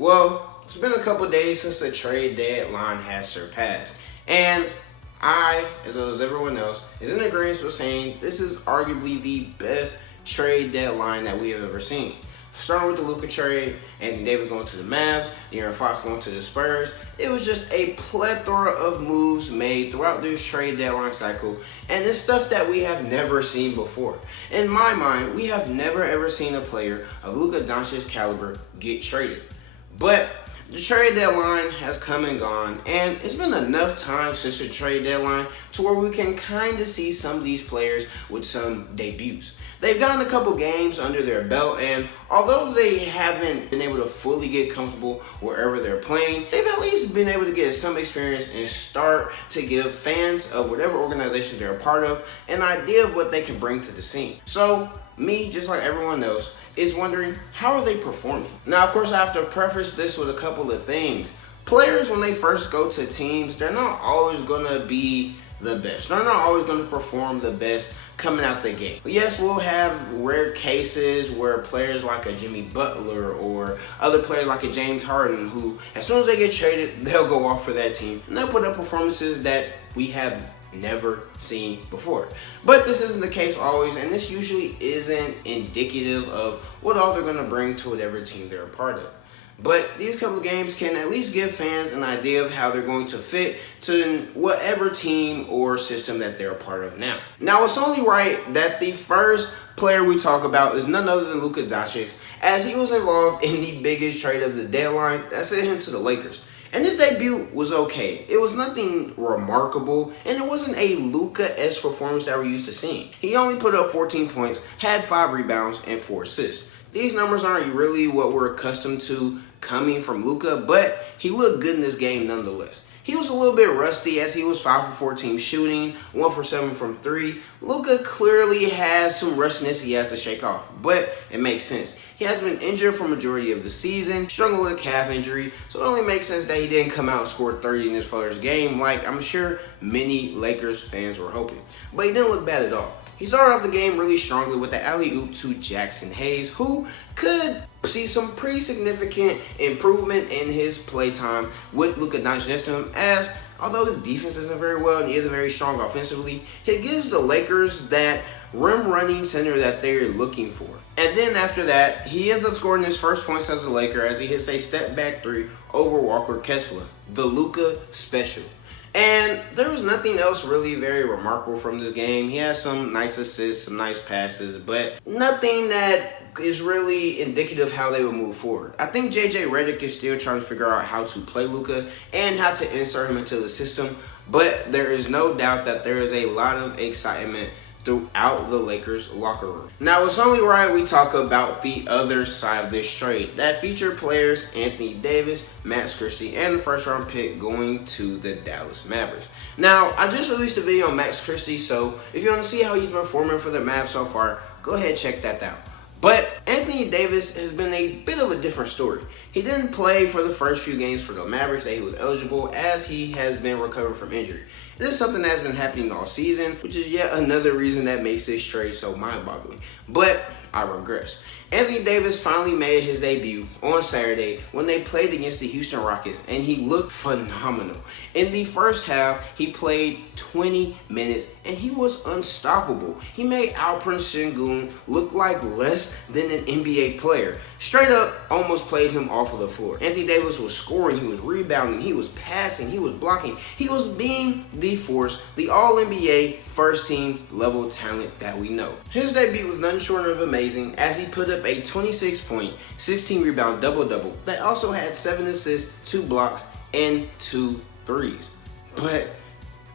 Well, it's been a couple days since the trade deadline has surpassed, and I, as well as everyone else, is in agreement with saying this is arguably the best trade deadline that we have ever seen. Starting with the Luka trade, Anthony Davis going to the Mavs, Aaron Fox going to the Spurs. It was just a plethora of moves made throughout this trade deadline cycle, and it's stuff that we have never seen before. In my mind, we have never ever seen a player of Luka Doncic's caliber get traded. But the trade deadline has come and gone, and it's been enough time since the trade deadline to where we can kind of see some of these players with some debuts. They've gotten a couple games under their belt, and although they haven't been able to fully get comfortable wherever they're playing, they've at least been able to get some experience and start to give fans of whatever organization they're a part of an idea of what they can bring to the scene. So me, just like everyone else, is wondering, how are they performing? Now, of course, I have to preface this with a couple of things. Players, when they first go to teams, they're not always going to be the best. They're not always going to perform the best coming out the gate. But yes, we'll have rare cases where players like a Jimmy Butler or other players like a James Harden, who as soon as they get traded, they'll go off for that team and they'll put up performances that we have never seen before. But this isn't the case always, and this usually isn't indicative of what all they're going to bring to whatever team they're a part of. But these couple of games can at least give fans an idea of how they're going to fit to whatever team or system that they're a part of now. Now, it's only right that the first player we talk about is none other than Luka Doncic, as he was involved in the biggest trade of the deadline that sent him to the Lakers. And his debut was okay. It was nothing remarkable, and it wasn't a Luka-esque performance that we're used to seeing. He only put up 14 points, had 5 rebounds, and 4 assists. These numbers aren't really what we're accustomed to coming from Luka, but he looked good in this game nonetheless. He was a little bit rusty as he was 5 for 14 shooting, 1 for 7 from 3. Luka clearly has some rustiness he has to shake off, but it makes sense. He has been injured for majority of the season, struggling with a calf injury, so it only makes sense that he didn't come out and score 30 in his first game like I'm sure many Lakers fans were hoping. But he didn't look bad at all. He started off the game really strongly with the alley-oop to Jackson Hayes, who could see some pretty significant improvement in his play time with Luka Doncic next to him, as although his defense isn't very well and he isn't very strong offensively, he gives the Lakers that rim running center that they're looking for. And then after that, he ends up scoring his first points as a Laker as he hits a step back 3 over Walker Kessler, the Luka special. And there was nothing else really very remarkable from this game. He had some nice assists, some nice passes, but nothing that is really indicative of how they would move forward. I think JJ Redick is still trying to figure out how to play Luka and how to insert him into the system, but there is no doubt that there is a lot of excitement throughout the Lakers locker room. Now, it's only right we talk about the other side of this trade that featured players Anthony Davis, Max Christie, and the first round pick going to the Dallas Mavericks. Now, I just released a video on Max Christie, so if you want to see how he's performing for the Mavs so far, go ahead and check that out. But Anthony Davis has been a bit of a different story. He didn't play for the first few games for the Mavericks that he was eligible, as he has been recovering from injury. This is something that has been happening all season, which is yet another reason that makes this trade so mind-boggling. But I regress. Anthony Davis finally made his debut on Saturday when they played against the Houston Rockets, and he looked phenomenal. In the first half, he played 20 minutes, and he was unstoppable. He made Alperen Sengun look like less than an NBA player. Straight up, almost played him off of the floor. Anthony Davis was scoring, he was rebounding, he was passing, he was blocking. He was being the force, the All-NBA first-team level talent that we know. His debut was nothing short of amazing, as he put up a 26-point, 16-rebound double-double that also had 7 assists, 2 blocks, and 2 threes. But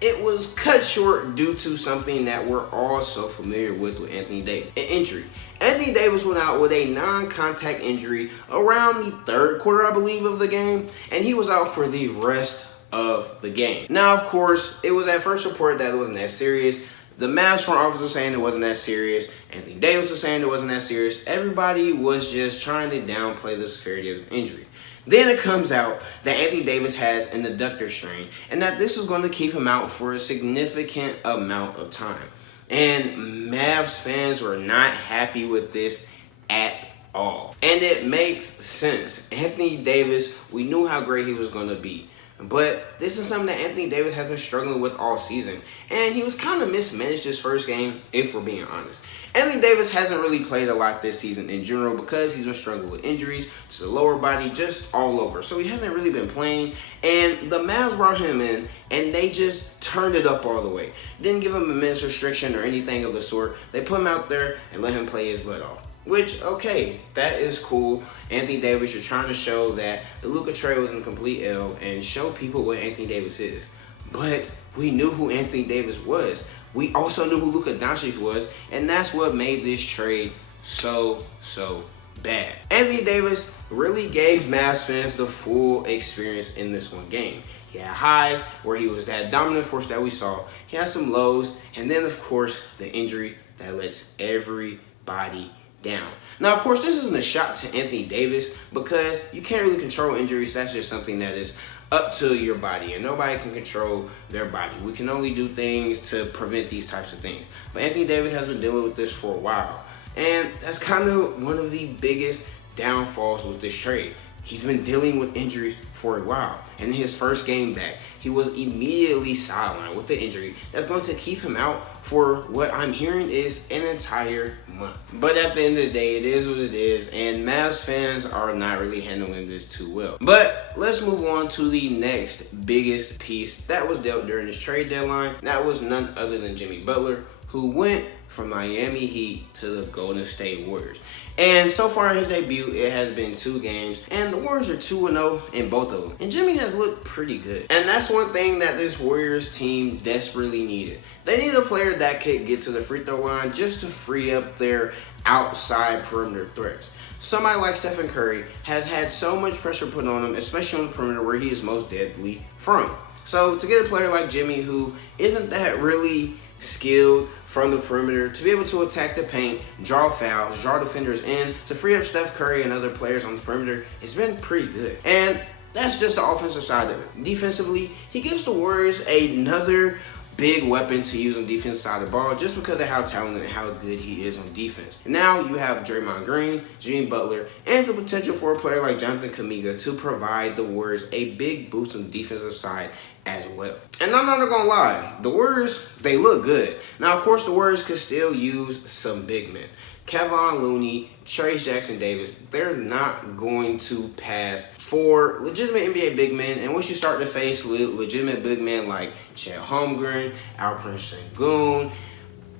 it was cut short due to something that we're all so familiar with Anthony Davis, an injury. Anthony Davis went out with a non-contact injury around the third quarter, I believe, of the game, and he was out for the rest of the game. Now, of course, it was at first reported that it wasn't that serious. The Mavs front office was saying it wasn't that serious. Anthony Davis was saying it wasn't that serious. Everybody was just trying to downplay the severity of the injury. Then it comes out that Anthony Davis has an adductor strain and that this is going to keep him out for a significant amount of time. And Mavs fans were not happy with this at all. And it makes sense. Anthony Davis, we knew how great he was going to be. But this is something that Anthony Davis has been struggling with all season. And he was kind of mismanaged his first game, if we're being honest. Anthony Davis hasn't really played a lot this season in general because he's been struggling with injuries to the lower body, just all over. So he hasn't really been playing. And the Mavs brought him in, and they just turned it up all the way. Didn't give him a minutes restriction or anything of the sort. They put him out there and let him play his butt off. Which, okay, that is cool. Anthony Davis, you're trying to show that the Luka trade was in complete L and show people what Anthony Davis is. But we knew who Anthony Davis was. We also knew who Luka Doncic was, and that's what made this trade so bad. Anthony Davis really gave Mavs fans the full experience in this one game. He had highs where he was that dominant force that we saw. He had some lows, and then, of course, the injury that lets everybody down. Now, of course, this isn't a shot to Anthony Davis because you can't really control injuries. That's just something that is up to your body, and nobody can control their body. We can only do things to prevent these types of things. But Anthony Davis has been dealing with this for a while, and that's kind of one of the biggest downfalls with this trade. He's been dealing with injuries for a while, and in his first game back, he was immediately sidelined with the injury that's going to keep him out for what I'm hearing is an entire month. But at the end of the day, it is what it is, and Mavs fans are not really handling this too well. But let's move on to the next biggest piece that was dealt during this trade deadline. That was none other than Jimmy Butler, who went from Miami Heat to the Golden State Warriors. And so far in his debut, it has been 2 games, and the Warriors are 2-0 in both of them. And Jimmy has looked pretty good. And that's one thing that this Warriors team desperately needed. They need a player that could get to the free throw line just to free up their outside perimeter threats. Somebody like Stephen Curry has had so much pressure put on him, especially on the perimeter where he is most deadly from. So to get a player like Jimmy, who isn't that really skilled from the perimeter, to be able to attack the paint, draw fouls, draw defenders in, to free up Steph Curry and other players on the perimeter, it's been pretty good. And that's just the offensive side of it. Defensively, he gives the Warriors another big weapon to use on the defense side of the ball just because of how talented and how good he is on defense. And now you have Draymond Green, Jimmy Butler, and the potential for a player like Jonathan Kuminga to provide the Warriors a big boost on the defensive side as well. And I'm not gonna lie, the Warriors, they look good. Now, of course, the Warriors could still use some big men. Kevon Looney, Trayce Jackson-Davis, they're not going to pass for legitimate NBA big men. And once you start to face legitimate big men like Chet Holmgren, Alperen Sengun,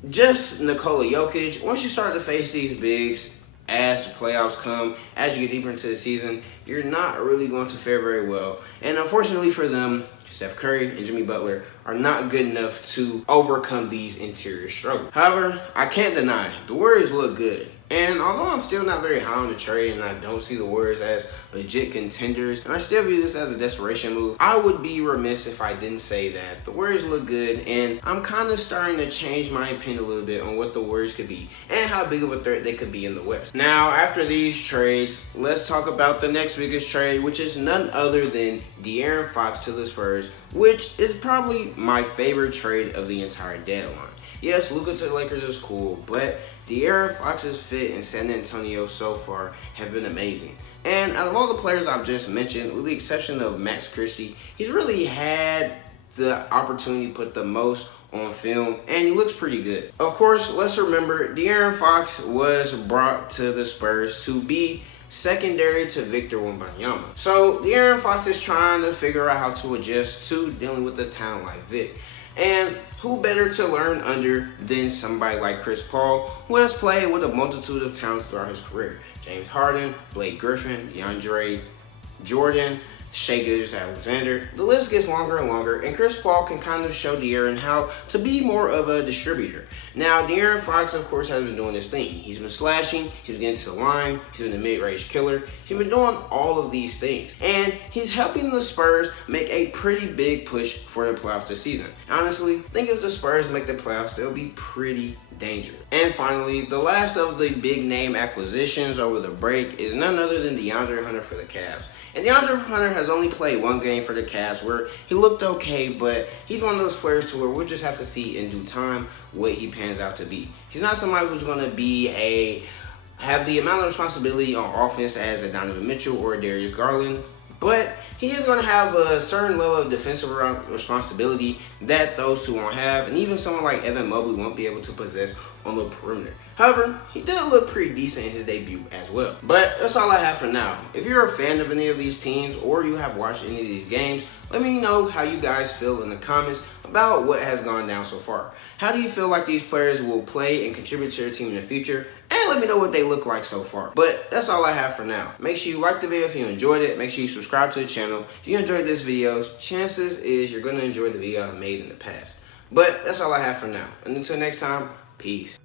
just Nikola Jokic, once you start to face these bigs as the playoffs come, as you get deeper into the season, you're not really going to fare very well. And unfortunately for them, Steph Curry and Jimmy Butler are not good enough to overcome these interior struggles. However, I can't deny the Warriors look good. And although I'm still not very high on the trade and I don't see the Warriors as legit contenders, and I still view this as a desperation move, I would be remiss if I didn't say that the Warriors look good, and I'm kind of starting to change my opinion a little bit on what the Warriors could be and how big of a threat they could be in the West. Now, after these trades, let's talk about the next biggest trade, which is none other than De'Aaron Fox to the Spurs, which is probably my favorite trade of the entire deadline. Yes, Luka to the Lakers is cool, but De'Aaron Fox's fit in San Antonio so far have been amazing. And out of all the players I've just mentioned, with the exception of Max Christie, he's really had the opportunity to put the most on film, and he looks pretty good. Of course, let's remember, De'Aaron Fox was brought to the Spurs to be secondary to Victor Wembanyama. So De'Aaron Fox is trying to figure out how to adjust to dealing with a talent like Vic. And who better to learn under than somebody like Chris Paul, who has played with a multitude of talents throughout his career. James Harden, Blake Griffin, DeAndre Jordan, Shai Gilgeous-Alexander. The list gets longer and longer, and Chris Paul can kind of show De'Aaron how to be more of a distributor. Now, De'Aaron Fox, of course, has been doing this thing. He's been slashing, he's been getting to the line, he's been a mid-range killer. He's been doing all of these things, and he's helping the Spurs make a pretty big push for the playoffs this season. Honestly, I think if the Spurs make the playoffs, they'll be pretty dangerous. And finally, the last of the big name acquisitions over the break is none other than DeAndre Hunter for the Cavs. And DeAndre Hunter has only played one game for the Cavs where he looked okay, but he's one of those players to where we'll just have to see in due time what he pans out to be. He's not somebody who's going to be a have the amount of responsibility on offense as a Donovan Mitchell or a Darius Garland, but he is going to have a certain level of defensive responsibility that those two won't have, and even someone like Evan Mobley won't be able to possess on the perimeter. However, he did look pretty decent in his debut as well. But that's all I have for now. If you're a fan of any of these teams or you have watched any of these games, let me know how you guys feel in the comments about what has gone down so far. How do you feel like these players will play and contribute to your team in the future? And let me know what they look like so far. But that's all I have for now. Make sure you like the video if you enjoyed it. Make sure you subscribe to the channel. If you enjoyed this video, chances is you're going to enjoy the video I made in the past. But that's all I have for now. And until next time, peace.